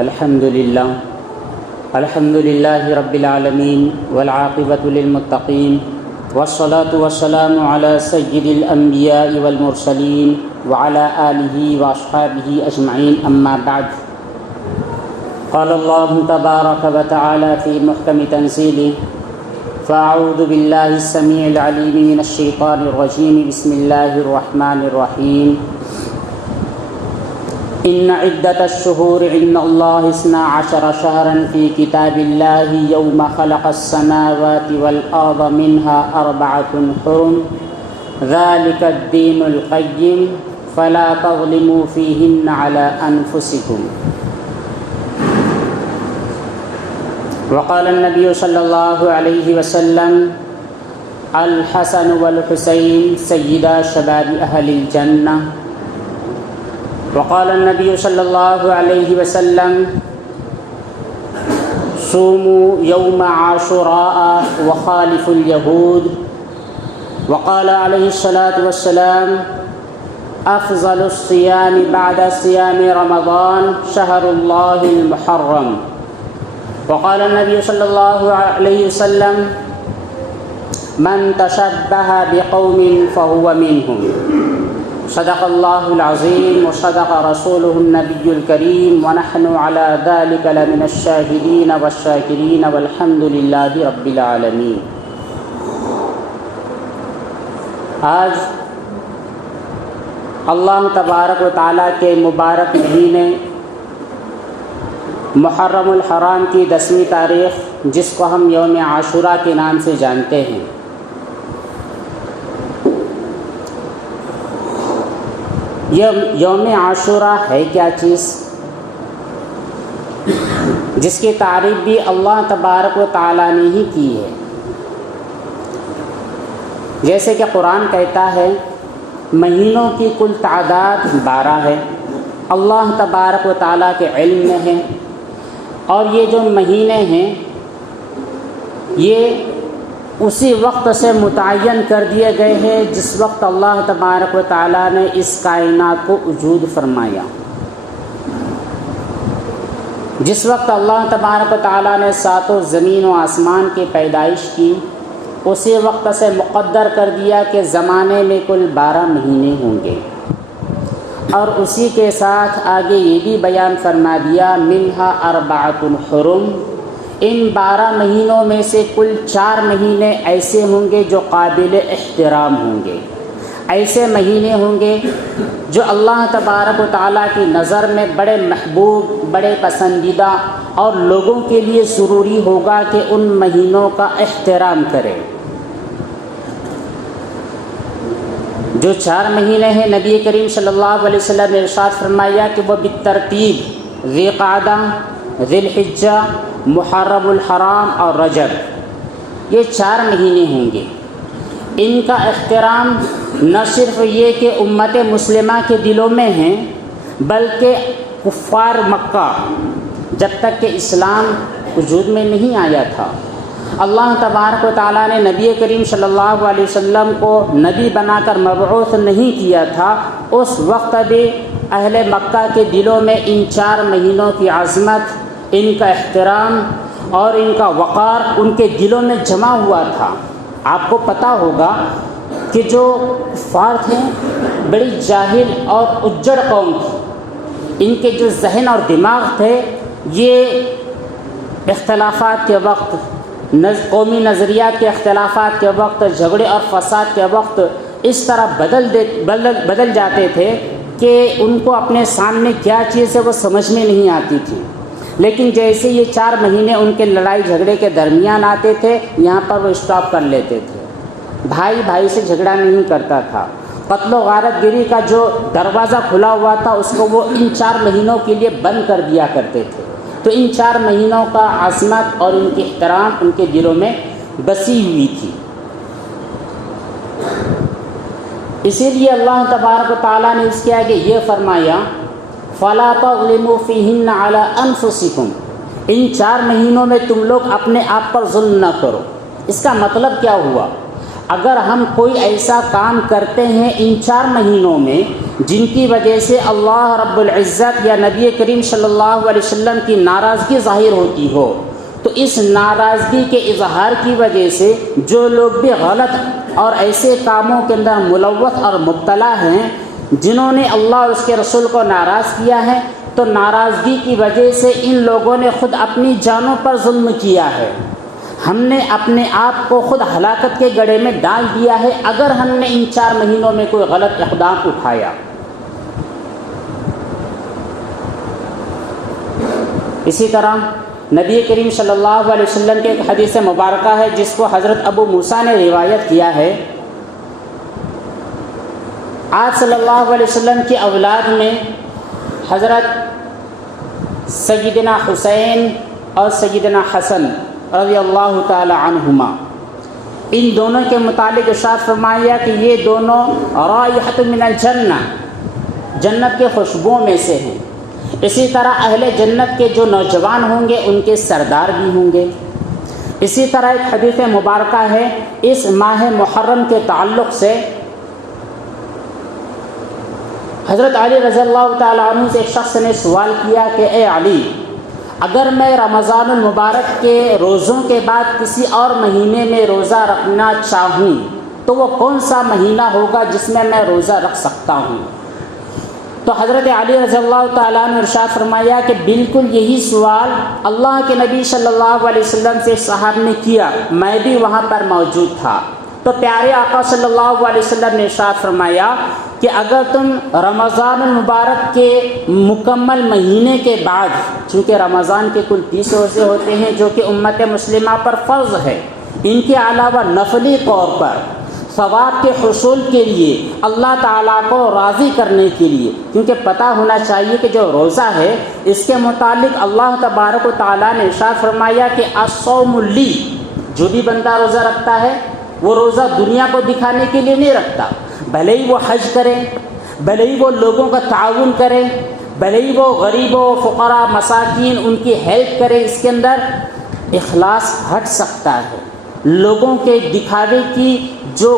الحمد لله رب العالمين والعاقبة للمتقين والصلاة والسلام على سيد الأنبياء والمرسلين وعلى آله وأصحابه أجمعين أما بعد قال الله تبارك وتعالى في محكم تنزيله فأعوذ بالله السميع العليم من الشيطان الرجيم بسم الله الرحمن الرحيم إن عدة الشهور عند الله 12 شهرا في كتاب الله يوم خلق السماوات والأرض منها 4 حرم ذلك الدين القيم فلا تظلموا فيهن على أنفسكم وقال النبي صلى الله عليه وسلم الحسن والحسين سيدا شباب أهل الجنة وقال النبي صلى الله عليه وسلم صوموا يوم عاشوراء وخالفوا اليهود وقال عليه الصلاة والسلام أفضل الصيام بعد صيام رمضان شهر الله المحرم وقال النبي صلى الله عليه وسلم من تشبه بقوم فهو منهم صدق الله العظيم وصدق رسوله النبي الكريم ونحن على ذلك لمن الشاهدين والشاكرين والحمد لله رب العالمين۔ آج اللہ تبارک و تعالیٰ کے مبارک مہینے محرم الحرام کی 10ویں تاریخ جس کو ہم یوم عاشوراء کے نام سے جانتے ہیں، یہ یوم عاشوراء ہے کیا چیز جس کی تعریف بھی اللہ تبارک و تعالیٰ نے ہی کی ہے۔ جیسے کہ قرآن کہتا ہے مہینوں کی کل تعداد 12 ہے، اللہ تبارک و تعالیٰ کے علم میں ہے، اور یہ جو مہینے ہیں یہ اسی وقت سے متعین کر دیے گئے ہیں جس وقت اللہ تبارک و تعالیٰ نے اس کائنات کو وجود فرمایا۔ جس وقت اللہ تبارک و تعالیٰ نے ساتوں زمین و آسمان کی پیدائش کی، اسی وقت سے مقدر کر دیا کہ زمانے میں کل 12 مہینے ہوں گے، اور اسی کے ساتھ آگے یہ بھی بیان فرما دیا منہا 4 حرم، ان 12 مہینوں میں سے کل 4 مہینے ایسے ہوں گے جو قابل احترام ہوں گے، ایسے مہینے ہوں گے جو اللہ تبارک و تعالیٰ کی نظر میں بڑے محبوب، بڑے پسندیدہ، اور لوگوں کے لیے ضروری ہوگا کہ ان مہینوں کا احترام کریں۔ جو 4 مہینے ہیں نبی کریم صلی اللہ علیہ وسلم نے ارشاد فرمایا کہ وہ بالترتیب ذی قعدہ، ذی الحجہ، محرم الحرام اور رجب، یہ 4 مہینے ہوں گے۔ ان کا احترام نہ صرف یہ کہ امت مسلمہ کے دلوں میں ہیں، بلکہ کفار مکہ جب تک کہ اسلام وجود میں نہیں آیا تھا، اللہ تبارک و تعالیٰ نے نبی کریم صلی اللہ علیہ وسلم کو نبی بنا کر مبعوث نہیں کیا تھا، اس وقت بھی اہل مکہ کے دلوں میں ان 4 مہینوں کی عظمت، ان کا احترام اور ان کا وقار ان کے دلوں میں جمع ہوا تھا۔ آپ کو پتہ ہوگا کہ جو کفار تھے بڑی جاہل اور اجڑ قوم تھی، ان کے جو ذہن اور دماغ تھے یہ اختلافات کے وقت، قومی نظریات کے اختلافات کے وقت، جھگڑے اور فساد کے وقت اس طرح بدل جاتے تھے کہ ان کو اپنے سامنے کیا چیز ہے وہ سمجھ میں نہیں آتی تھی، لیکن جیسے یہ 4 مہینے ان کے لڑائی جھگڑے کے درمیان آتے تھے، یہاں پر وہ اسٹاپ کر لیتے تھے۔ بھائی بھائی سے جھگڑا نہیں کرتا تھا، قتل و غارت گری کا جو دروازہ کھلا ہوا تھا اس کو وہ ان 4 مہینوں کے لیے بند کر دیا کرتے تھے۔ تو ان 4 مہینوں کا عظمت اور ان کی احترام ان کے دلوں میں بسی ہوئی تھی، اسی لیے اللہ تبارک و تعالیٰ نے اس کے آگے یہ فرمایا فَلَا تَظْلِمُوا فِيهِنَّ عَلَىٰ أَنفُسِكُمْ، ان 4 مہینوں میں تم لوگ اپنے آپ پر ظلم نہ کرو۔ اس کا مطلب کیا ہوا؟ اگر ہم کوئی ایسا کام کرتے ہیں ان 4 مہینوں میں جن کی وجہ سے اللہ رب العزت یا نبی کریم صلی اللہ علیہ وسلم کی ناراضگی ظاہر ہوتی ہو، تو اس ناراضگی کے اظہار کی وجہ سے جو لوگ بھی غلط اور ایسے کاموں کے اندر ملوث اور مبتلا ہیں جنہوں نے اللہ اور اس کے رسول کو ناراض کیا ہے، تو ناراضگی کی وجہ سے ان لوگوں نے خود اپنی جانوں پر ظلم کیا ہے۔ ہم نے اپنے آپ کو خود ہلاکت کے گڑھے میں ڈال دیا ہے اگر ہم نے ان 4 مہینوں میں کوئی غلط اقدام اٹھایا۔ اسی طرح نبی کریم صلی اللہ علیہ وسلم کے ایک حدیث مبارکہ ہے جس کو حضرت ابو موسیٰ نے روایت کیا ہے۔ آج صلی اللہ علیہ وسلم کی اولاد میں حضرت سیدنا حسین اور سیدنا حسن رضی اللہ تعالی عنہما، ان دونوں کے متعلق ارشاد فرمایا کہ یہ دونوں رائحۃ من الجنہ، جنت کے خوشبوؤں میں سے ہیں۔ اسی طرح اہل جنت کے جو نوجوان ہوں گے ان کے سردار بھی ہوں گے۔ اسی طرح ایک حدیث مبارکہ ہے اس ماہ محرم کے تعلق سے، حضرت علی رضی اللہ تعالیٰ عنہ سے ایک شخص نے سوال کیا کہ اے علی، اگر میں رمضان المبارک کے روزوں کے بعد کسی اور مہینے میں روزہ رکھنا چاہوں تو وہ کون سا مہینہ ہوگا جس میں روزہ رکھ سکتا ہوں؟ تو حضرت علی رضی اللہ تعالیٰ نے ارشاد فرمایا کہ بالکل یہی سوال اللہ کے نبی صلی اللہ علیہ وسلم سے صاحب نے کیا، میں بھی وہاں پر موجود تھا۔ تو پیارے آقا صلی اللہ علیہ وسلم نے ارشاد فرمایا کہ اگر تم رمضان المبارک کے مکمل مہینے کے بعد، چونکہ رمضان کے کل 30 روزے ہوتے ہیں جو کہ امت مسلمہ پر فرض ہے، ان کے علاوہ نفلی طور پر ثواب کے حصول کے لیے، اللہ تعالیٰ کو راضی کرنے کے لیے، کیونکہ پتہ ہونا چاہیے کہ جو روزہ ہے اس کے متعلق اللہ تبارک و تعالیٰ نے ارشاد فرمایا کہ الصوم لی، جو بھی بندہ روزہ رکھتا ہے وہ روزہ دنیا کو دکھانے کے لیے نہیں رکھتا، بھلے ہی وہ حج کرے، بھلے ہی وہ لوگوں کا تعاون کرے، بھلے ہی وہ غریبوں فقراء مساکین ان کی ہیلپ کرے، اس کے اندر اخلاص ہٹ سکتا ہے۔ لوگوں کے دکھاوے کی جو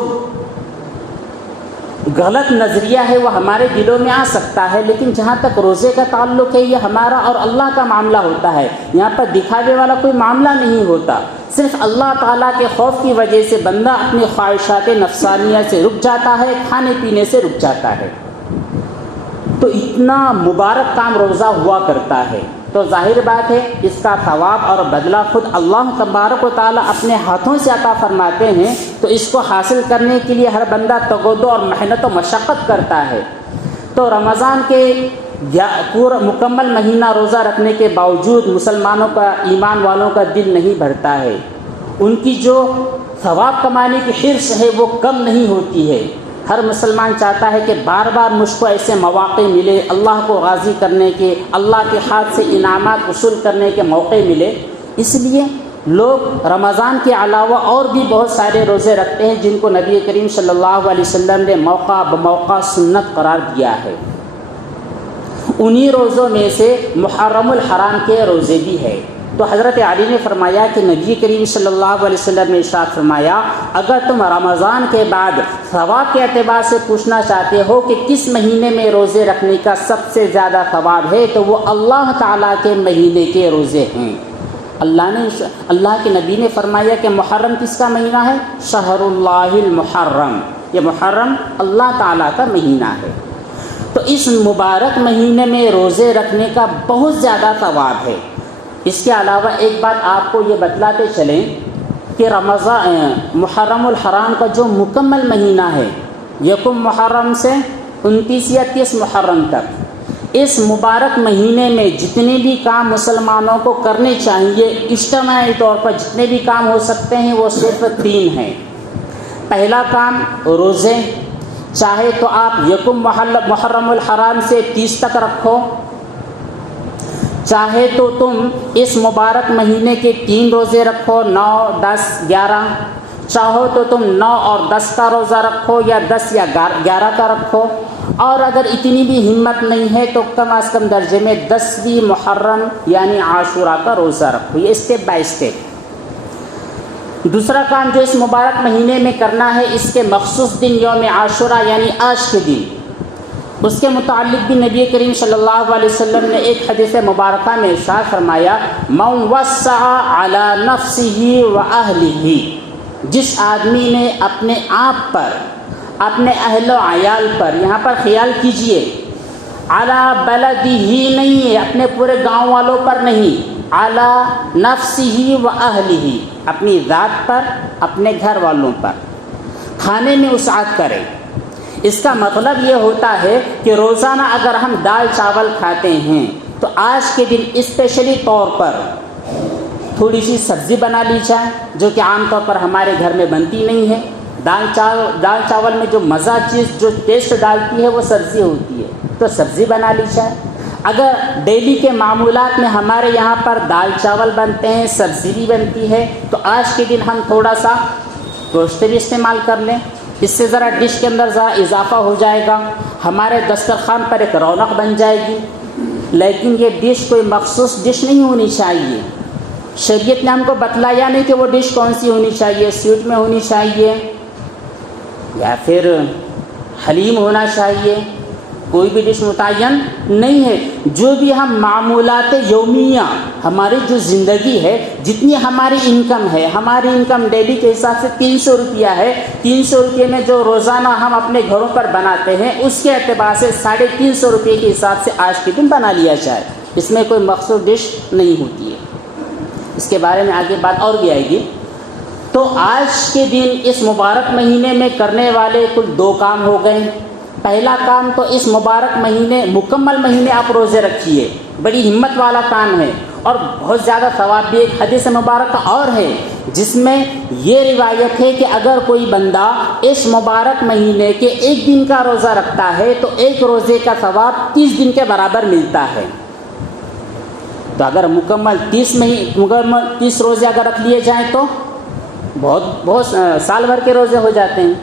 غلط نظریہ ہے وہ ہمارے دلوں میں آ سکتا ہے، لیکن جہاں تک روزے کا تعلق ہے یہ ہمارا اور اللہ کا معاملہ ہوتا ہے، یہاں پر دکھاوے والا کوئی معاملہ نہیں ہوتا۔ صرف اللہ تعالیٰ کے خوف کی وجہ سے بندہ اپنی خواہشات نفسانیہ سے رک جاتا ہے، کھانے پینے سے رک جاتا ہے۔ تو اتنا مبارک کام روزہ ہوا کرتا ہے، تو ظاہر بات ہے اس کا ثواب اور بدلہ خود اللہ تبارک و تعالیٰ اپنے ہاتھوں سے عطا فرماتے ہیں، تو اس کو حاصل کرنے کے لیے ہر بندہ تگودو اور محنت و مشقت کرتا ہے۔ تو رمضان کے پورا مکمل مہینہ روزہ رکھنے کے باوجود مسلمانوں کا، ایمان والوں کا دل نہیں بھرتا ہے، ان کی جو ثواب کمانے کی حرص ہے وہ کم نہیں ہوتی ہے۔ ہر مسلمان چاہتا ہے کہ بار بار مجھ کو ایسے مواقع ملے، اللہ کو راضی کرنے کے، اللہ کے ہاتھ سے انعامات وصول کرنے کے موقع ملے، اس لیے لوگ رمضان کے علاوہ اور بھی بہت سارے روزے رکھتے ہیں جن کو نبی کریم صلی اللہ علیہ وسلم نے موقع بموقع سنت قرار دیا ہے۔ انہی روزوں میں سے محرم الحرام کے روزے بھی ہیں۔ تو حضرت علی نے فرمایا کہ نبی کریم صلی اللہ علیہ وسلم نے ارشاد فرمایا اگر تم رمضان کے بعد ثواب کے اعتبار سے پوچھنا چاہتے ہو کہ کس مہینے میں روزے رکھنے کا سب سے زیادہ ثواب ہے تو وہ اللہ تعالیٰ کے مہینے کے روزے ہیں۔ اللہ کے نبی نے فرمایا کہ محرم کس کا مہینہ ہے؟ شہر اللہ المحرم، یہ محرم اللہ تعالیٰ کا مہینہ ہے۔ تو اس مبارک مہینے میں روزے رکھنے کا بہت زیادہ ثواب ہے۔ اس کے علاوہ ایک بات آپ کو یہ بتلاتے چلیں کہ محرم الحرام کا جو مکمل مہینہ ہے، یکم محرم سے 29 یا 30 محرم تک، اس مبارک مہینے میں جتنے بھی کام مسلمانوں کو کرنے چاہیے اجتماعی طور پر جتنے بھی کام ہو سکتے ہیں وہ صرف 3 ہیں۔ پہلا کام روزے، چاہے تو آپ یکم محرم الحرام سے 30 تک رکھو، چاہے تو تم اس مبارک مہینے کے 3 روزے رکھو، 9، 10، 11، چاہو تو تم 9 اور 10 کا روزہ رکھو یا 10 یا 11 کا رکھو، اور اگر اتنی بھی ہمت نہیں ہے تو کم از کم درجے میں 10ویں محرم یعنی عاشورہ کا روزہ رکھو۔ یہ اسٹیپ بائی اسٹیپ۔ دوسرا کام جو اس مبارک مہینے میں کرنا ہے، اس کے مخصوص دن یوم عاشورہ یعنی آج کے دن، اس کے متعلق بھی نبی کریم صلی اللہ علیہ وسلم نے ایک حدیث مبارکہ میں ارشاد فرمایا، من وسع علی نفسہ و اہلہ، جس آدمی نے اپنے آپ پر، اپنے اہل و عیال پر، یہاں پر خیال کیجئے علی بلدہ نہیں ہے، اپنے پورے گاؤں والوں پر نہیں، علی نفسہ و اہلہ، اپنی ذات پر، اپنے گھر والوں پر کھانے میں وسعت کرے۔ اس کا مطلب یہ ہوتا ہے کہ روزانہ اگر ہم دال چاول کھاتے ہیں تو آج کے دن اسپیشلی طور پر تھوڑی سی سبزی بنا لی جائے، جو کہ عام طور پر ہمارے گھر میں بنتی نہیں ہے۔ دال چاول میں جو مزہ چیز، جو ٹیسٹ ڈالتی ہے وہ سبزی ہوتی ہے، تو سبزی بنا لی جائے۔ اگر ڈیلی کے معمولات میں ہمارے یہاں پر دال چاول بنتے ہیں، سبزی بھی بنتی ہے، تو آج کے دن ہم تھوڑا سا گوشت بھی استعمال کر لیں، اس سے ذرا ڈش کے اندر ذرا اضافہ ہو جائے گا، ہمارے دسترخوان پر ایک رونق بن جائے گی۔ لیکن یہ ڈش کوئی مخصوص ڈش نہیں ہونی چاہیے، شریعت نے ہم کو بتلایا نہیں کہ وہ ڈش کون سی ہونی چاہیے، سویٹ میں ہونی چاہیے یا پھر حلیم ہونا چاہیے، کوئی بھی ڈش متعین نہیں ہے۔ جو بھی ہم معمولات یومیہ، ہماری جو زندگی ہے، جتنی ہماری انکم ہے، ہماری انکم ڈیلی کے حساب سے 300 روپیہ ہے، 300 روپئے میں جو روزانہ ہم اپنے گھروں پر بناتے ہیں، اس کے اعتبار سے 350 روپئے کے حساب سے آج کے دن بنا لیا جائے، اس میں کوئی مخصوص ڈش نہیں ہوتی ہے۔ اس کے بارے میں آگے بات اور بھی آئے گی۔ تو آج کے دن اس مبارک مہینے میں کرنے والے کل 2 کام ہو گئے۔ پہلا کام تو اس مبارک مہینے، مکمل مہینے آپ روزے رکھیے، بڑی ہمت والا کام ہے اور بہت زیادہ ثواب بھی۔ ایک حدیث مبارکہ اور ہے جس میں یہ روایت ہے کہ اگر کوئی بندہ اس مبارک مہینے کے 1 دن کا روزہ رکھتا ہے تو 1 روزے کا ثواب 30 دن کے برابر ملتا ہے۔ تو اگر مکمل 30 روزے اگر رکھ لیے جائیں تو بہت سال بھر کے روزے ہو جاتے ہیں۔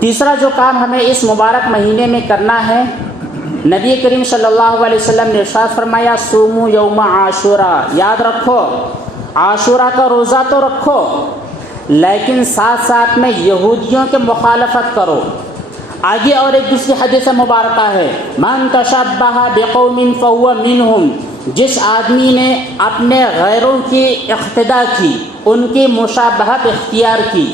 تیسرا جو کام ہمیں اس مبارک مہینے میں کرنا ہے، نبی کریم صلی اللہ علیہ وسلم نے ارشاد فرمایا، صوموا یوم عاشوراء، یاد رکھو عاشوراء کا روزہ تو رکھو، لیکن ساتھ ساتھ میں یہودیوں کے مخالفت کرو۔ آگے اور ایک دوسری حدیث مبارکہ ہے، من تشبہ بقوم فہو منہم، جس آدمی نے اپنے غیروں کی اقتداء کی، ان کی مشابہت اختیار کی،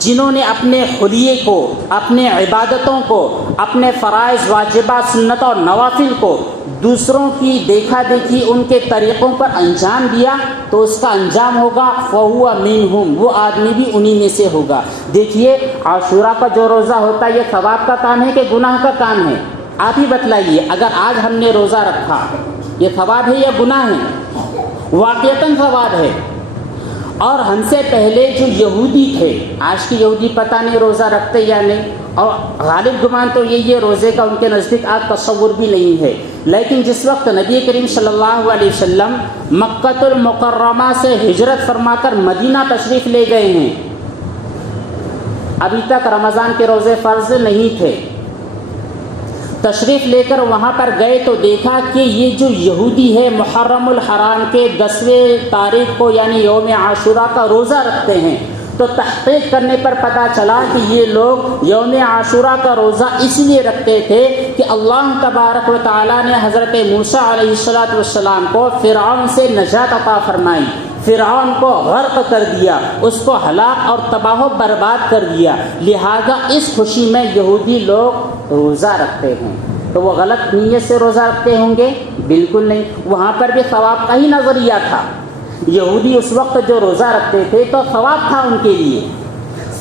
جنہوں نے اپنے حلیے کو، اپنے عبادتوں کو، اپنے فرائض واجبات سنت اور نوافل کو دوسروں کی دیکھا دیکھی ان کے طریقوں پر انجام دیا، تو اس کا انجام ہوگا فَهُوَ مِنْهُمْ، وہ آدمی بھی انہی میں سے ہوگا۔ دیکھیے عاشوراء کا جو روزہ ہوتا ہے، یہ ثواب کا کام ہے کہ گناہ کا کام ہے؟ آپ ہی بتلائیے، اگر آج ہم نے روزہ رکھا، یہ ثواب ہے یا گناہ ہے؟ واقعتاً ثواب ہے۔ اور ہم سے پہلے جو یہودی تھے، آج کی یہودی پتہ نہیں روزہ رکھتے یا نہیں، اور غالب گمان تو یہ روزے کا ان کے نزدیک آج تصور بھی نہیں ہے۔ لیکن جس وقت نبی کریم صلی اللہ علیہ وسلم مکہ المکرمہ سے ہجرت فرما کر مدینہ تشریف لے گئے ہیں، ابھی تک رمضان کے روزے فرض نہیں تھے۔ تشریف لے کر وہاں پر گئے تو دیکھا کہ یہ جو یہودی ہے محرم الحرام کے 10ویں تاریخ کو یعنی یوم عاشوراء کا روزہ رکھتے ہیں۔ تو تحقیق کرنے پر پتہ چلا کہ یہ لوگ یوم عاشوراء کا روزہ اس لیے رکھتے تھے کہ اللہ تبارک و تعالیٰ نے حضرت موسیٰ علیہ السلام کو فرعون سے نجات عطا فرمائی، فرعون کو غرق کر دیا، اس کو ہلاک اور تباہ و برباد کر دیا، لہذا اس خوشی میں یہودی لوگ روزہ رکھتے ہیں۔ تو وہ غلط نیت سے روزہ رکھتے ہوں گے؟ بالکل نہیں، وہاں پر بھی ثواب کا ہی نظریہ تھا۔ یہودی اس وقت جو روزہ رکھتے تھے تو ثواب تھا ان کے لیے،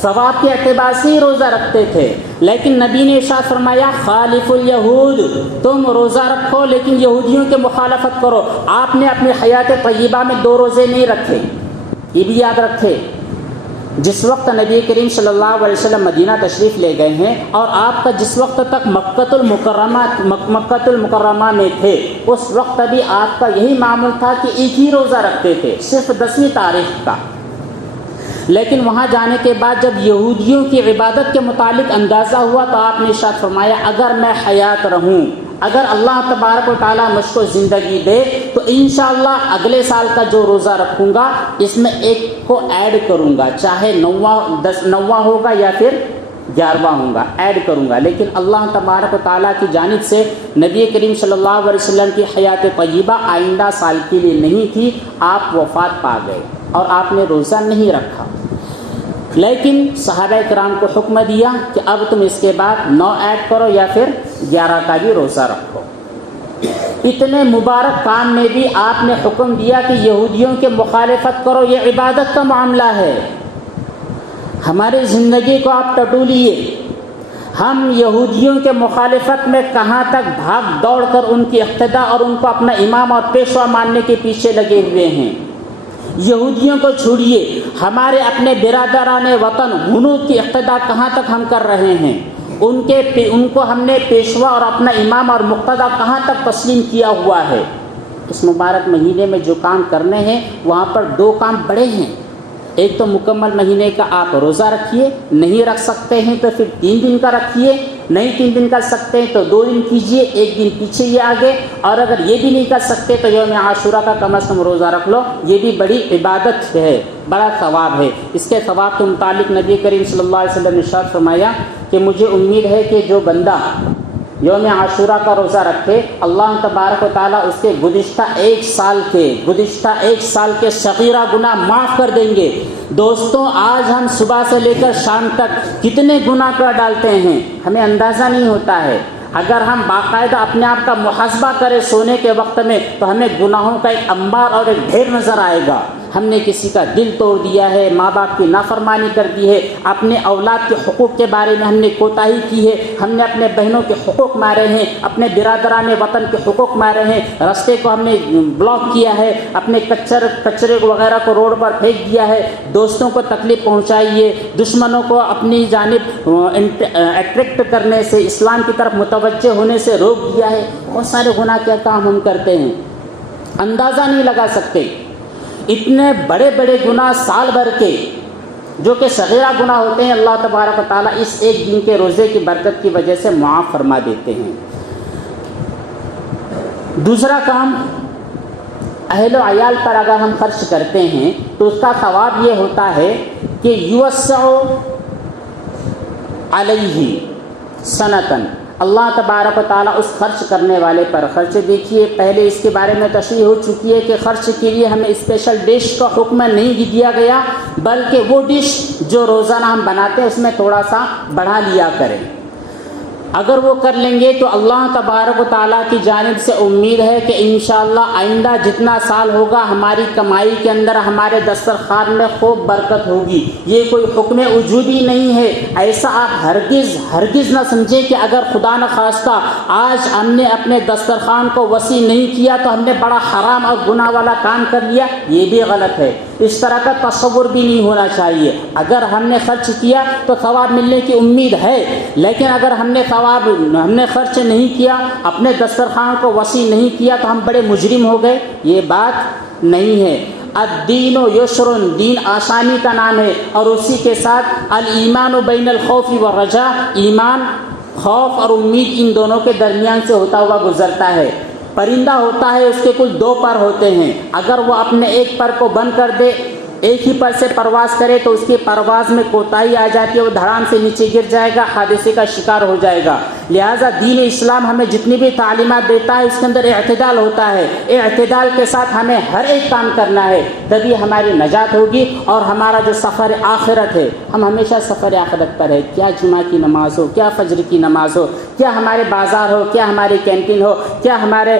ثواب کے اعتبار سے ہی روزہ رکھتے تھے۔ لیکن نبی نے ارشاد فرمایا خالف الیہود، تم روزہ رکھو لیکن یہودیوں کے مخالفت کرو۔ آپ نے اپنی حیات طیبہ میں 2 روزے نہیں رکھے، یہ بھی یاد رکھے۔ جس وقت نبی کریم صلی اللہ علیہ وسلم مدینہ تشریف لے گئے ہیں اور آپ کا جس وقت تک مکہ المکرمہ میں تھے، اس وقت بھی آپ کا یہی معمول تھا کہ ایک ہی روزہ رکھتے تھے، صرف 10ویں تاریخ کا۔ لیکن وہاں جانے کے بعد جب یہودیوں کی عبادت کے متعلق اندازہ ہوا تو آپ نے ارشاد فرمایا اگر میں حیات رہوں، اگر اللہ تبارک و تعالیٰ مجھ کو زندگی دے تو انشاءاللہ اگلے سال کا جو روزہ رکھوں گا اس میں ایک کو ایڈ کروں گا، چاہے 9واں ہوگا یا پھر 11واں ہوں گا، ایڈ کروں گا، لیکن اللہ تبارک و تعالیٰ کی جانب سے نبی کریم صلی اللہ علیہ وسلم کی حیات طیبہ آئندہ سال کے لیے نہیں تھی، آپ وفات پا گئے اور آپ نے روزہ نہیں رکھا، لیکن صحابہ کرام کو حکم دیا کہ اب تم اس کے بعد 9 ایڈ کرو یا پھر 11 کا بھی روزہ رکھو۔ اتنے مبارک کام میں بھی آپ نے حکم دیا کہ یہودیوں کے مخالفت کرو، یہ عبادت کا معاملہ ہے، ہماری زندگی کو آپ ٹٹولیے، ہم یہودیوں کے مخالفت میں کہاں تک بھاگ دوڑ کر ان کی اقتداء اور ان کو اپنا امام اور پیشوا ماننے کے پیچھے لگے ہوئے ہیں۔ یہودیوں کو چھوڑیے، ہمارے اپنے برادران وطن ہنود کی اقتداء کہاں تک ہم کر رہے ہیں، ان کو ہم نے پیشوا اور اپنا امام اور مقتدی کہاں تک تسلیم کیا ہوا ہے۔ اس مبارک مہینے میں جو کام کرنے ہیں وہاں پر 2 کام بڑے ہیں، ایک تو مکمل مہینے کا آپ روزہ رکھیے، نہیں رکھ سکتے ہیں تو پھر 3 دن کا رکھیے، نہیں 3 دن کر سکتے ہیں تو 2 دن کیجیے، 1 دن پیچھے یہ آگے، اور اگر یہ بھی نہیں کر سکتے تو یوم عاشورہ کا کم از کم روزہ رکھ لو، یہ بھی بڑی عبادت ہے، بڑا ثواب ہے۔ اس کے ثواب کے متعلق نبی کریم صلی اللہ علیہ وسلم نے ارشاد فرمایا کہ مجھے امید ہے کہ جو بندہ یوم عاشورہ کا روزہ رکھے، اللہ تبارک و تعالیٰ اس کے گزشتہ ایک سال کے صغیرہ گناہ معاف کر دیں گے۔ دوستوں، آج ہم صبح سے لے کر شام تک کتنے گناہ کر ڈالتے ہیں، ہمیں اندازہ نہیں ہوتا ہے۔ اگر ہم باقاعدہ اپنے آپ کا محاسبہ کریں سونے کے وقت میں تو ہمیں گناہوں کا ایک انبار اور ایک ڈھیر نظر آئے گا۔ ہم نے کسی کا دل توڑ دیا ہے، ماں باپ کی نافرمانی کر دی ہے، اپنے اولاد کے حقوق کے بارے میں ہم نے کوتاہی کی ہے، ہم نے اپنے بہنوں کے حقوق مارے ہیں، اپنے برادران وطن کے حقوق مارے ہیں، راستے کو ہم نے بلاک کیا ہے، اپنے کچرے وغیرہ کو روڈ پر پھینک دیا ہے، دوستوں کو تکلیف پہنچائی ہے، دشمنوں کو اپنی جانب اٹریکٹ کرنے سے، اسلام کی طرف متوجہ ہونے سے روک دیا ہے۔ بہت سارے گناہ کے کام ہم کرتے ہیں، اندازہ نہیں لگا سکتے۔ اتنے بڑے بڑے گناہ سال بھر کے جو کہ صغیرہ گناہ ہوتے ہیں، اللہ تبارک و تعالیٰ اس ایک دن کے روزے کی برکت کی وجہ سے معاف فرما دیتے ہیں۔ دوسرا کام، اہل و عیال پر اگر ہم خرچ کرتے ہیں تو اس کا ثواب یہ ہوتا ہے کہ یوسع علیہ سنتن، اللہ تبارک و تعالیٰ اس خرچ کرنے والے پر خرچ، دیکھیے پہلے اس کے بارے میں تشریح ہو چکی ہے کہ خرچ کے لیے ہمیں اسپیشل ڈش کا حکم نہیں دیا گیا، بلکہ وہ ڈش جو روزانہ ہم بناتے ہیں اس میں تھوڑا سا بڑھا لیا کریں۔ اگر وہ کر لیں گے تو اللہ تبارک و تعالیٰ کی جانب سے امید ہے کہ انشاءاللہ آئندہ جتنا سال ہوگا ہماری کمائی کے اندر، ہمارے دسترخوان میں خوب برکت ہوگی۔ یہ کوئی حکم وجوبی نہیں ہے، ایسا آپ ہرگز نہ سمجھیں کہ اگر خدا نخواستہ آج ہم نے اپنے دسترخوان کو وسیع نہیں کیا تو ہم نے بڑا حرام اور گناہ والا کام کر لیا، یہ بھی غلط ہے۔ اس طرح کا تصور بھی نہیں ہونا چاہیے۔ اگر ہم نے خرچ کیا تو ثواب ملنے کی امید ہے، لیکن اگر ہم نے خرچ نہیں کیا، اپنے دسترخوان کو وسیع نہیں کیا تو ہم بڑے مجرم ہو گئے، یہ بات نہیں ہے۔ الدین و یسر، دین آسانی کا نام ہے، اور اسی کے ساتھ الایمان بین الخوف والرجاء، ایمان خوف اور امید ان دونوں کے درمیان سے ہوتا ہوا گزرتا ہے۔ پرندہ ہوتا ہے، اس کے کل 2 پر ہوتے ہیں، اگر وہ اپنے ایک پر کو بند کر دے، ایک ہی پر سے پرواز کرے تو اس کی پرواز میں کوتاہی آ جاتی ہے، وہ دھڑام سے نیچے گر جائے گا، حادثے کا شکار ہو جائے گا۔ لہٰذا دین اسلام ہمیں جتنی بھی تعلیمات دیتا ہے اس کے اندر اعتدال ہوتا ہے، اعتدال کے ساتھ ہمیں ہر ایک کام کرنا ہے، تبھی ہماری نجات ہوگی اور ہمارا جو سفر آخرت ہے، ہم ہمیشہ سفر آخرت پر ہے، کیا جمعہ کی نماز ہو، کیا فجر کی نماز ہو، کیا ہمارے بازار ہو، کیا ہماری کینٹین ہو، کیا ہمارے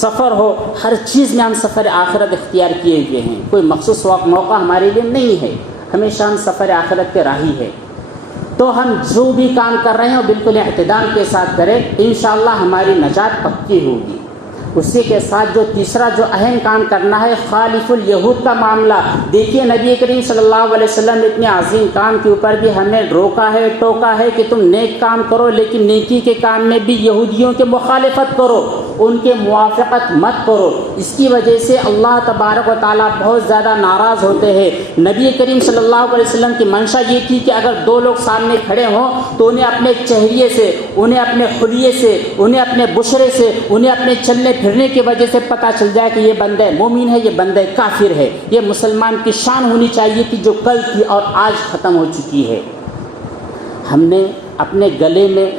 سفر ہو، ہر چیز میں ہم سفر آخرت اختیار کیے ہوئے ہیں، کوئی مخصوص موقع ہمارے لیے نہیں ہے، ہمیشہ ہم سفر آخرت کے راہی ہے۔ تو ہم جو بھی کام کر رہے ہیں وہ بالکل اعتدال کے ساتھ کریں، انشاءاللہ ہماری نجات پکی ہوگی۔ اسی کے ساتھ جو تیسرا جو اہم کام کرنا ہے، خالف الیہود کا معاملہ۔ دیکھیے نبی کریم صلی اللہ علیہ وسلم نے اتنے عظیم کام کے اوپر بھی ہمیں روکا ہے، ٹوکا ہے کہ تم نیک کام کرو، لیکن نیکی کے کام میں بھی یہودیوں کے مخالفت کرو، ان کے موافقت مت کرو۔ اس کی وجہ سے اللہ تبارک و تعالیٰ بہت زیادہ ناراض ہوتے ہیں۔ نبی کریم صلی اللہ علیہ وسلم کی منشا یہ تھی کہ اگر 2 لوگ سامنے کھڑے ہوں تو انہیں اپنے چہریے سے، انہیں اپنے خلیے سے، انہیں اپنے بشرے سے، انہیں اپنے چلنے پھرنے کی وجہ سے پتہ چل جائے کہ یہ بندہ مومن ہے، یہ بندہ کافر ہے۔ یہ مسلمان کی شان ہونی چاہیے کہ جو کل تھی اور آج ختم ہو چکی ہے۔ ہم نے اپنے گلے میں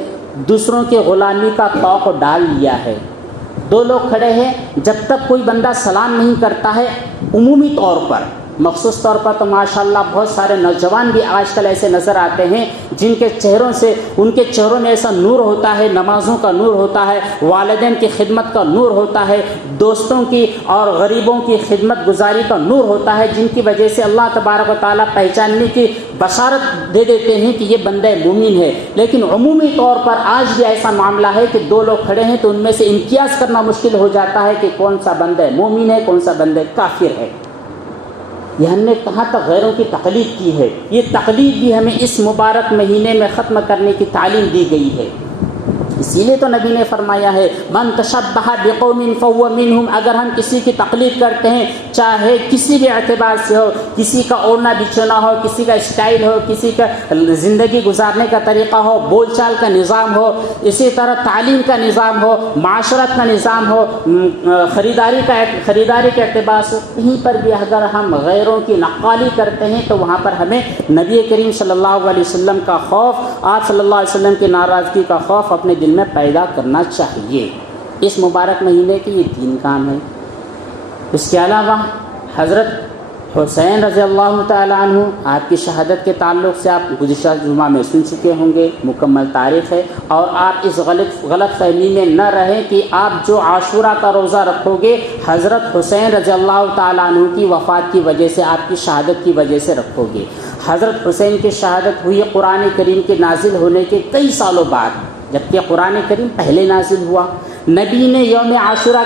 دوسروں کے غلامی کا طوق ڈال لیا ہے. دو لوگ کھڑے ہیں، جب تک کوئی بندہ سلام نہیں کرتا ہے عمومی طور پر، مخصوص طور پر تو ماشاءاللہ بہت سارے نوجوان بھی آج کل ایسے نظر آتے ہیں جن کے چہروں سے، ان کے چہروں میں ایسا نور ہوتا ہے، نمازوں کا نور ہوتا ہے، والدین کی خدمت کا نور ہوتا ہے، دوستوں کی اور غریبوں کی خدمت گزاری کا نور ہوتا ہے، جن کی وجہ سے اللہ تبارک و تعالیٰ پہچاننے کی بشارت دے دیتے ہیں کہ یہ بندہ مومن ہے. لیکن عمومی طور پر آج بھی ایسا معاملہ ہے کہ دو لوگ کھڑے ہیں تو ان میں سے امتیاز کرنا مشکل ہو جاتا ہے کہ کون سا بندہ مومن ہے، کون سا بندہ کافر ہے. یہ ہم نے کہاں تک غیروں کی تقلید کی ہے. یہ تقلید بھی ہمیں اس مبارک مہینے میں ختم کرنے کی تعلیم دی گئی ہے. اسی لیے تو نبی نے فرمایا ہے من تشبہ بقوم فہو منہم. اگر ہم کسی کی تقلید کرتے ہیں چاہے کسی بھی اعتبار سے ہو، کسی کا اوڑھنا بچھونا ہو، کسی کا اسٹائل ہو، کسی کا زندگی گزارنے کا طریقہ ہو، بول چال کا نظام ہو، اسی طرح تعلیم کا نظام ہو، معاشرت کا نظام ہو، خریداری کے اعتبار سے، کہیں پر بھی اگر ہم غیروں کی نقالی کرتے ہیں تو وہاں پر ہمیں نبی کریم صلی اللہ علیہ وسلم کا خوف، آپ صلی اللہ علیہ وسلم کی ناراضگی کا خوف اپنے دل میں پیدا کرنا چاہیے. اس مبارک مہینے کے یہ 3 کام ہیں. اس کے علاوہ حضرت حسین رضی اللہ تعالیٰ عنہ، آپ کی شہادت کے تعلق سے آپ گزشتہ جمعہ میں سن چکے ہوں گے، مکمل تاریخ ہے، اور آپ اس غلط فہمی میں نہ رہیں کہ آپ جو عاشورہ کا روزہ رکھو گے حضرت حسین رضی اللہ تعالیٰ عنہ کی وفات کی وجہ سے، آپ کی شہادت کی وجہ سے رکھو گے. حضرت حسین کی شہادت ہوئی قرآن کریم کے نازل ہونے کے کئی سالوں بعد، جبکہ قرآن کریم پہلے نازل ہوا. نبی نے یوم عاشورہ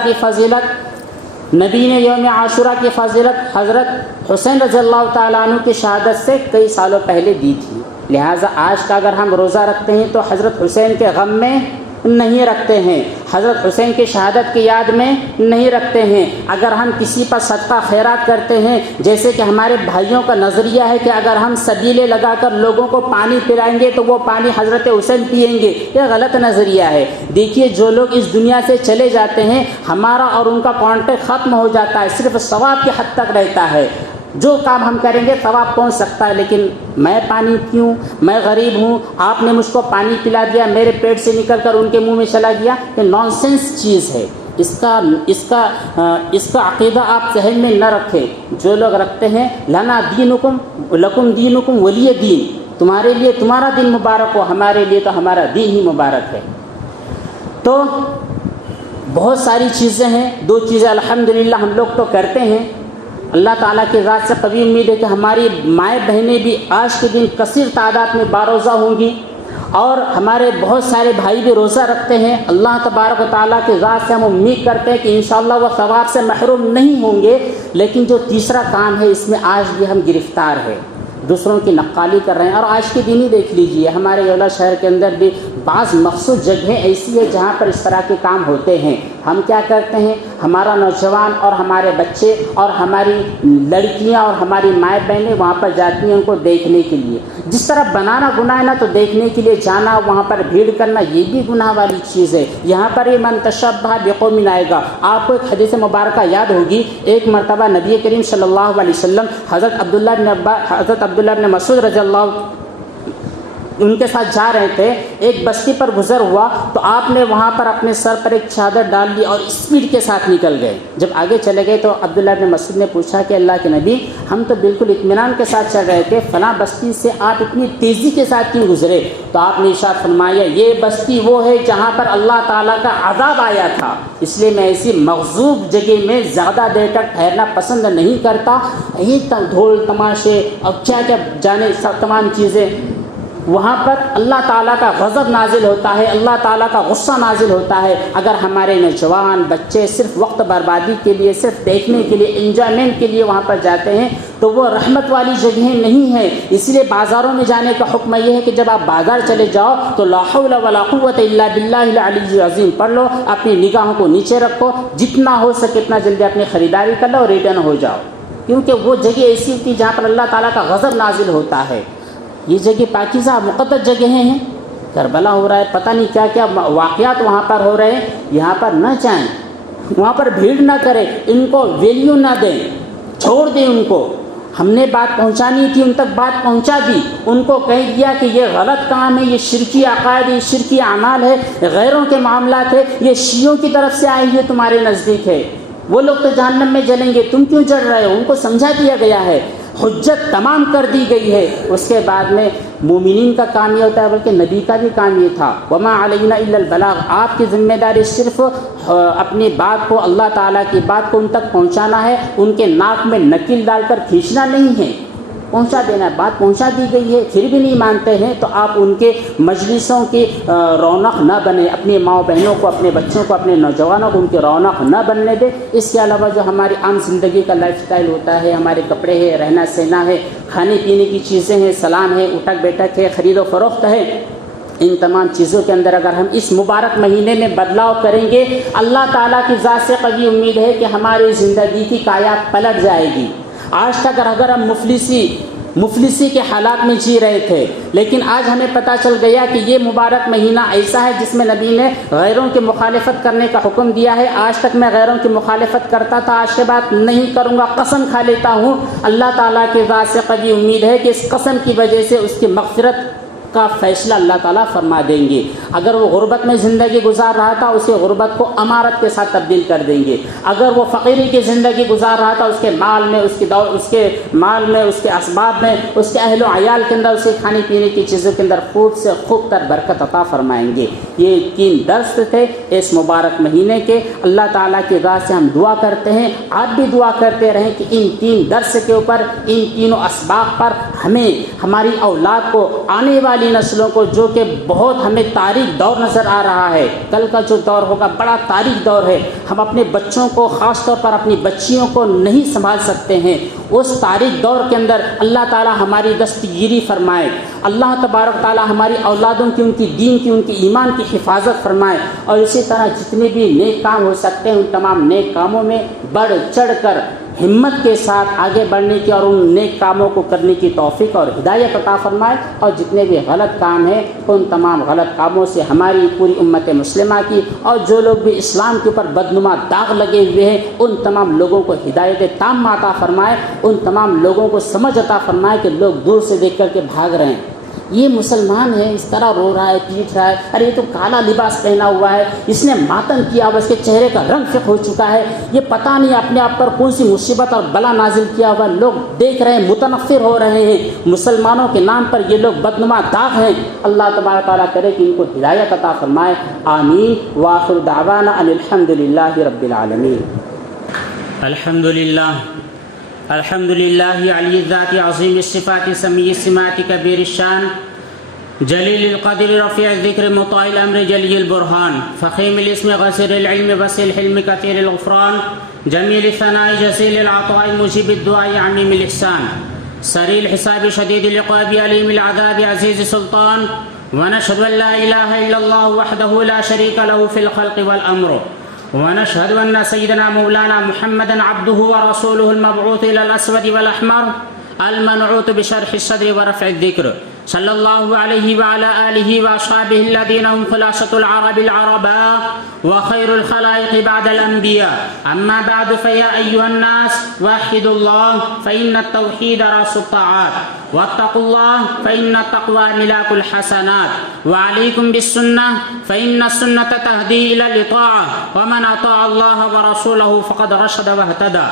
کی فضیلت حضرت حسین رضی اللہ تعالیٰ عنہ کی شہادت سے کئی سالوں پہلے دی تھی. لہٰذا آج کا اگر ہم روزہ رکھتے ہیں تو حضرت حسین کے غم میں نہیں رکھتے ہیں، حضرت حسین کی شہادت کی یاد میں نہیں رکھتے ہیں. اگر ہم کسی پر صدقہ خیرات کرتے ہیں، جیسے کہ ہمارے بھائیوں کا نظریہ ہے کہ اگر ہم سبیلے لگا کر لوگوں کو پانی پلائیں گے تو وہ پانی حضرت حسین پئیں گے، یہ غلط نظریہ ہے. دیکھیے جو لوگ اس دنیا سے چلے جاتے ہیں ہمارا اور ان کا کانٹیکٹ ختم ہو جاتا ہے، صرف ثواب کی حد تک رہتا ہے. جو کام ہم کریں گے ثواب پہنچ سکتا ہے، لیکن میں پانی پیوں، میں غریب ہوں، آپ نے مجھ کو پانی پلا دیا، میرے پیٹ سے نکل کر ان کے منہ میں چلا گیا، یہ نان سینس چیز ہے. اس کا عقیدہ آپ ذہن میں نہ رکھیں. جو لوگ رکھتے ہیں لنا دینکم لکم دینکم ولی دین، تمہارے لیے تمہارا دین مبارک ہو، ہمارے لیے تو ہمارا دین ہی مبارک ہے. تو بہت ساری چیزیں ہیں. 2 چیزیں الحمدللہ ہم لوگ تو کرتے ہیں. اللہ تعالیٰ کی ذات سے قوی امید ہے کہ ہماری مائیں بہنیں بھی آج کے دن کثیر تعداد میں باروزہ ہوں گی، اور ہمارے بہت سارے بھائی بھی روزہ رکھتے ہیں. اللہ تبارک و تعالیٰ کی ذات سے ہم امید کرتے ہیں کہ انشاءاللہ وہ ثواب سے محروم نہیں ہوں گے. لیکن جو تیسرا کام ہے اس میں آج بھی ہم گرفتار ہیں، دوسروں کی نقالی کر رہے ہیں. اور آج کے دن ہی دیکھ لیجئے ہمارے یولا شہر کے اندر بھی بعض مخصوص جگہیں ایسی ہے جہاں پر اس طرح کے کام ہوتے ہیں. ہم کیا کرتے ہیں، ہمارا نوجوان اور ہمارے بچے اور ہماری لڑکیاں اور ہماری مائیں بہنیں وہاں پر جاتی ہیں ان کو دیکھنے کے لیے. جس طرح بنانا گناہ ہے نا، تو دیکھنے کے لیے جانا، وہاں پر بھیڑ کرنا یہ بھی گناہ والی چیز ہے. یہاں پر یہ من تشبہ بقوم آئے گا. آپ کو ایک حدیث مبارکہ یاد ہوگی، ایک مرتبہ نبی کریم صلی اللہ علیہ وسلم حضرت عبداللہ بن مسعود رضی اللہ ان کے ساتھ جا رہے تھے. ایک بستی پر گزر ہوا تو آپ نے وہاں پر اپنے سر پر ایک چادر ڈال لی اور اسپیڈ کے ساتھ نکل گئے. جب آگے چلے گئے تو عبداللہ بن مسعود نے پوچھا کہ اللہ کے نبی، ہم تو بالکل اطمینان کے ساتھ چل رہے تھے، فلاں بستی سے آپ اتنی تیزی کے ساتھ کیوں گزرے؟ تو آپ نے ارشاد فرمایا یہ بستی وہ ہے جہاں پر اللہ تعالیٰ کا عذاب آیا تھا، اس لیے میں ایسی مغضوب جگہ میں زیادہ دیر تک ٹھہرنا پسند نہیں کرتا. یہی ڈھول تماشے اور کیا کیا جانے سب تمام چیزیں، وہاں پر اللہ تعالیٰ کا غضب نازل ہوتا ہے، اللہ تعالیٰ کا غصہ نازل ہوتا ہے. اگر ہمارے نوجوان بچے صرف وقت بربادی کے لیے، صرف دیکھنے کے لیے، انجوائمنٹ کے لیے وہاں پر جاتے ہیں تو وہ رحمت والی جگہیں نہیں ہیں. اس لیے بازاروں میں جانے کا حکم یہ ہے کہ جب آپ بازار چلے جاؤ تو لا حول ولا قوت الا باللہ العلی العظیم پڑھ لو، اپنی نگاہوں کو نیچے رکھو، جتنا ہو سکے اتنا جلدی اپنی خریداری کر لو اور ریٹرن ہو جاؤ. کیونکہ وہ جگہ ایسی ہوتی ہے جہاں پر اللہ تعالیٰ کا غضب نازل ہوتا ہے. یہ جگہ پاکیزہ مقدس جگہیں ہیں. کربلا ہو رہا ہے، پتہ نہیں کیا کیا واقعات وہاں پر ہو رہے ہیں. یہاں پر نہ جائیں، وہاں پر بھیڑ نہ کریں، ان کو ویلیو نہ دیں، چھوڑ دیں ان کو. ہم نے بات پہنچانی تھی ان تک بات پہنچا دی، ان کو کہہ دیا کہ یہ غلط کام ہے، یہ شرکی عقائد، یہ شرکی اعمال ہے، غیروں کے معاملات ہے، یہ شیعوں کی طرف سے آئی ہے، تمہارے نزدیک ہے، وہ لوگ تو جہنم میں جلیں گے، تم کیوں جل رہے ہو؟ ان کو سمجھا دیا گیا ہے، حجت تمام کر دی گئی ہے۔ اس کے بعد میں مومنین کا کام یہ ہوتا ہے، بلکہ نبی کا بھی کام یہ تھا، وما علینا الا البلاغ، آپ کی ذمہ داری صرف اپنی بات کو، اللہ تعالیٰ کی بات کو ان تک پہنچانا ہے، ان کے ناک میں نکیل ڈال کر کھینچنا نہیں ہے، پہنچا دینا ہے۔ بات پہنچا دی گئی ہے، پھر بھی نہیں مانتے ہیں تو آپ ان کے مجلسوں کی رونق نہ بنے، اپنی ماؤں بہنوں کو، اپنے بچوں کو، اپنے نوجوانوں کو ان کی رونق نہ بننے دے۔ اس کے علاوہ جو ہماری عام زندگی کا لائف سٹائل ہوتا ہے، ہمارے کپڑے ہیں، رہنا سہنا ہے، کھانے پینے کی چیزیں ہیں، سلام ہے، اٹھک بیٹھک ہے، خرید و فروخت ہے، ان تمام چیزوں کے اندر اگر ہم اس مبارک مہینے میں بدلاؤ کریں گے، اللہ تعالیٰ کی ذات سے قوی امید ہے کہ ہماری زندگی کی کایا پلٹ جائے گی۔ آج تک اگر ہم مفلسی کے حالات میں جی رہے تھے، لیکن آج ہمیں پتہ چل گیا کہ یہ مبارک مہینہ ایسا ہے جس میں نبی نے غیروں کی مخالفت کرنے کا حکم دیا ہے۔ آج تک میں غیروں کی مخالفت کرتا تھا، آج کے بعد نہیں کروں گا، قسم کھا لیتا ہوں۔ اللہ تعالیٰ کی ذات سے قوی امید ہے کہ اس قسم کی وجہ سے اس کی مغفرت کا فیصلہ اللہ تعالیٰ فرما دیں گے۔ اگر وہ غربت میں زندگی گزار رہا تھا، اس کی غربت کو امارت کے ساتھ تبدیل کر دیں گے۔ اگر وہ فقیری کی زندگی گزار رہا تھا، اس کے مال میں، اس کے اسباب میں، اس کے اہل و عیال کے اندر، اس کے کھانے پینے کی چیزوں کے اندر خوب سے خوب تر برکت عطا فرمائیں گے۔ یہ 3 درس تھے اس مبارک مہینے کے۔ اللہ تعالیٰ کی ذات سے ہم دعا کرتے ہیں، آپ بھی دعا کرتے رہیں کہ ان 3 درس کے اوپر، ان تینوں اسباق پر ہمیں، ہماری اولاد کو، آنے والی نسلوں کو، جو کہ بہت ہمیں تاریک دور نظر آ رہا ہے، کل کا جو دور ہوگا بڑا تاریک دور ہے، ہم اپنے بچوں کو، خاص طور پر اپنی بچیوں کو نہیں سنبھال سکتے ہیں۔ اس تاریک دور کے اندر اللہ تعالیٰ ہماری دستگیری فرمائے، اللہ تبارک تعالیٰ ہماری اولادوں کی، ان کی دین کی، ان کی ایمان کی حفاظت فرمائے، اور اسی طرح جتنے بھی نیک کام ہو سکتے ہیں ان تمام نیک کاموں میں بڑھ چڑھ کر ہمت کے ساتھ آگے بڑھنے کی اور ان نیک کاموں کو کرنے کی توفیق اور ہدایت عطا فرمائے، اور جتنے بھی غلط کام ہیں ان تمام غلط کاموں سے ہماری پوری امت مسلمہ کی، اور جو لوگ بھی اسلام کے اوپر بدنما داغ لگے ہوئے ہیں ان تمام لوگوں کو ہدایت تام عطا فرمائے، ان تمام لوگوں کو سمجھ عطا فرمائے کہ لوگ دور سے دیکھ کر کے بھاگ رہے ہیں، یہ مسلمان ہے، اس طرح رو رہا ہے، پیٹ رہا ہے، ارے یہ تو کالا لباس پہنا ہوا ہے، اس نے ماتم کیا ہوا، اس کے چہرے کا رنگ فق ہو چکا ہے، یہ پتہ نہیں اپنے آپ پر کون سی مصیبت اور بلا نازل کیا ہوا، لوگ دیکھ رہے ہیں، متنفر ہو رہے ہیں، مسلمانوں کے نام پر یہ لوگ بدنما داغ ہیں۔ اللہ تبارک تعالیٰ کرے کہ ان کو ہدایت عطا فرمائے، آمین۔ وآخر دعوانا ان الحمد للہ رب العالمین۔ الحمد للہ علی الذات عظیم الصفات سمیع السمات کبیر الشان جلیل القدر رفیع الذکر مطاع الامر جلی البرہان فخیم الاسم غزیر العلم وسیع الحلم کثیر الغفران جمیل الثناء جزیل العطاء مجیب الدعاء عمیم الاحسان سریع الحساب شدید العقاب علیم العذاب عزیز السلطان ونشهد ان لا اله الا الله وحده لا شريك له في الخلق والامر ونشهد ان سيدنا مولانا محمدا عبده ورسوله المبعوث الى الاسود والاحمر المنعوت بشرح الصدر ورفع الذكر صلى الله عليه وعلى آله وأصحابه الذين هم خلاصة العرب العرباء وخير الخلائق بعد الأنبياء. أما بعد فيا أيها الناس وحدوا الله فإن التوحيد رأس الطاعات واتقوا الله فإن التقوى ملاك الحسنات وعليكم بالسنة فإن السنة تهدي إلى الإطاعة ومن أطاع الله ورسوله فقد رشد واهتدى.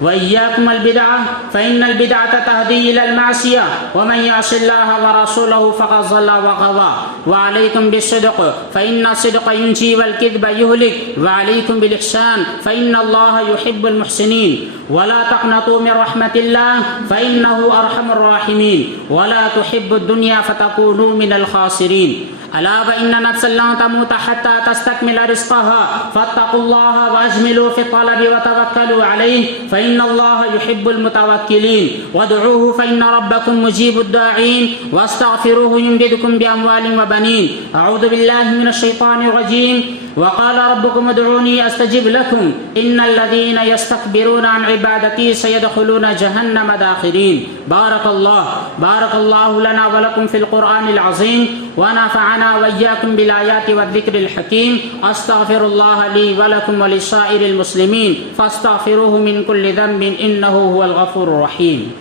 وإياكم البدعة فإن البدعة تهدي إلى المعصية ومن يعص الله ورسوله فقد ضل وغوى. وعليكم بالصدق فإن الصدق ينجي والكذب يهلك. وعليكم بالإحسان فإن الله يحب المحسنين. ولا تقنطوا من رحمة الله فإنه أرحم الراحمين. ولا تحبوا الدنيا فتكونوا من الخاسرين. ألا وإن نفسا لن تموت حتى تستكمل رزقها فاتقوا الله وأجملوا في الطلب وتوكلوا عليه فإن الله يحب المتوكلين. وادعوه فإن ربكم مجيب الداعين واستغفروه يمددكم بأموال وبنين. أعوذ بالله من الشيطان الرجيم. وقال ربكم ادعوني أستجب لكم إن الذين يستكبرون عن عبادتي سيدخلون جهنم داخرين. بارك الله لنا ولكم في القرآن العظيم ونفعنا وإياكم بالآيات والذكر الحكيم. أستغفر الله لي ولكم ولسائر المسلمين فاستغفروه من كل ذنب إنه هو الغفور الرحيم.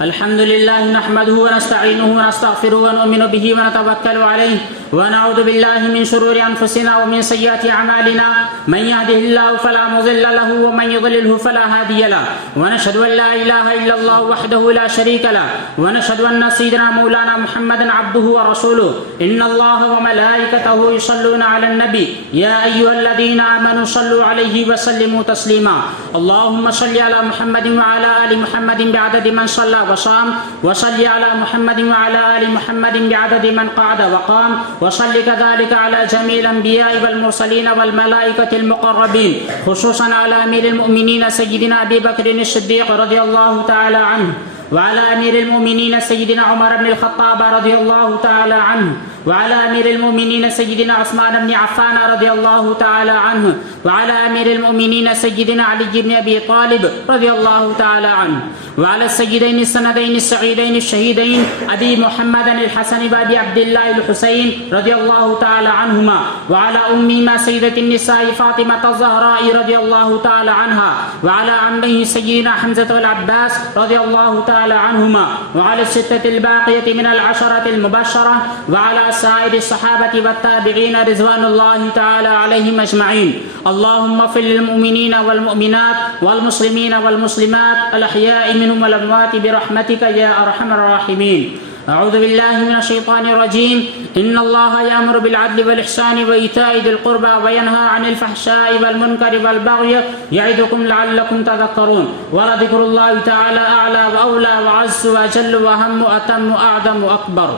الحمد لله نحمده ونستعينه ونستغفره ونؤمن به ونتوكل عليه ونعوذ بالله من شرور أنفسنا ومن سيئات أعمالنا من يهده الله فلا مضل له ومن يضلله فلا هادي له ونشهد أن لا إله إلا الله وحده لا شريك له ونشهد أن سيدنا مولانا محمدا عبده ورسوله إن الله وملائكته يصلون على النبي يا أيها الذين آمنوا صلوا عليه وسلموا تسليما اللهم صل على محمد وعلى آل محمد بعدد من صلى وصام وصل على محمد وعلى آل محمد بعدد من قعد وقام وصل كذلك على جميع الأنبياء والمرسلين والملائكة المقربين خصوصا على أمير المؤمنين سيدنا أبي بكر الصديق رضي الله تعالى عنه وعلى أمير المؤمنين سيدنا عمر بن الخطاب رضي الله تعالى عنه وعلى أمير المؤمنين سيدنا عثمان بن عفان رضي الله تعالى عنه وعلى أمير المؤمنين سيدنا علي بن أبي طالب رضي الله تعالى عنه وعلى السيدين السندين السعيدين الشهيدين أبي محمد الحسن وأبي عبد الله الحسين رضي الله تعالى عنهما وعلى أمهما سيدة النساء فاطمة الزهراء رضي الله تعالى عنها وعلى عمه سيدنا حمزة والعباس رضي الله تعالى عنهما وعلى الستة الباقية من العشرة المبشرة وعلى سائر الصحابة والتابعين رضوان الله تعالى عليهم أجمعين اللهم اغفر للمؤمنين والمؤمنات والمسلمين والمسلمات الأحياء منهم والأموات برحمتك يا أرحم الراحمين أعوذ بالله من الشيطان الرجيم إن الله يأمر بالعدل والإحسان وإيتاء ذي القربى وينهى عن الفحشاء والمنكر والبغي يعظكم لعلكم تذكرون ولذكر الله تعالى أعلى وأولى وعز وجل وأهم وأتم وأعظم وأكبر